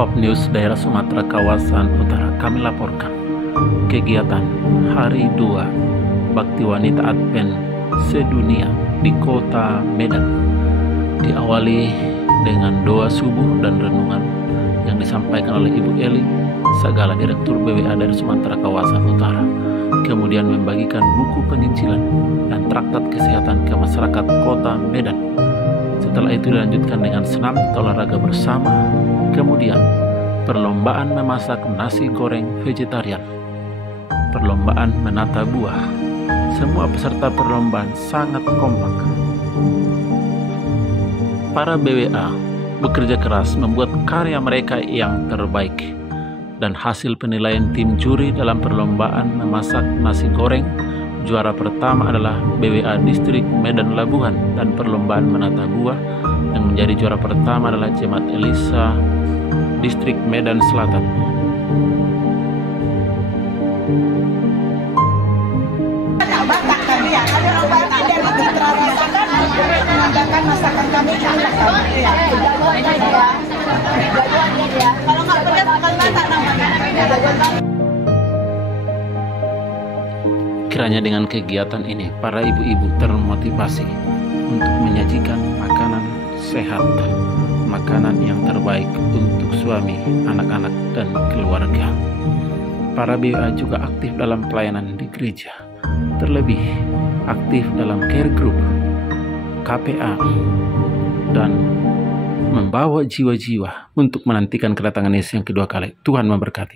Hope News daerah Sumatera kawasan utara kami laporkan kegiatan hari 2 Bakti Wanita Advent sedunia di kota Medan diawali dengan doa subuh dan renungan yang disampaikan oleh Ibu Eli, Sagala Direktur BWA dari Sumatera kawasan utara. Kemudian membagikan buku penginjilan dan traktat kesehatan ke masyarakat kota Medan. Setelah itu dilanjutkan dengan senam olahraga bersama, kemudian perlombaan memasak nasi goreng vegetarian, perlombaan menata buah. Semua peserta perlombaan sangat kompak. Para BWA bekerja keras membuat karya mereka yang terbaik, dan hasil penilaian tim juri dalam perlombaan memasak nasi goreng, juara pertama adalah BWA Distrik Medan Labuhan, dan perlombaan menata buah yang menjadi juara pertama adalah Jemaat Elisa Distrik Medan Selatan. Masakan kami enak ya. Kalau nggak pedas bukan masak namanya. Kiranya dengan kegiatan ini para ibu-ibu termotivasi untuk menyajikan makanan sehat, makanan yang terbaik untuk suami, anak-anak, dan keluarga. Para BWA juga aktif dalam pelayanan di gereja, terlebih aktif dalam care group, KPA, dan membawa jiwa-jiwa untuk menantikan kedatangan Yesus yang kedua kali. Tuhan memberkati.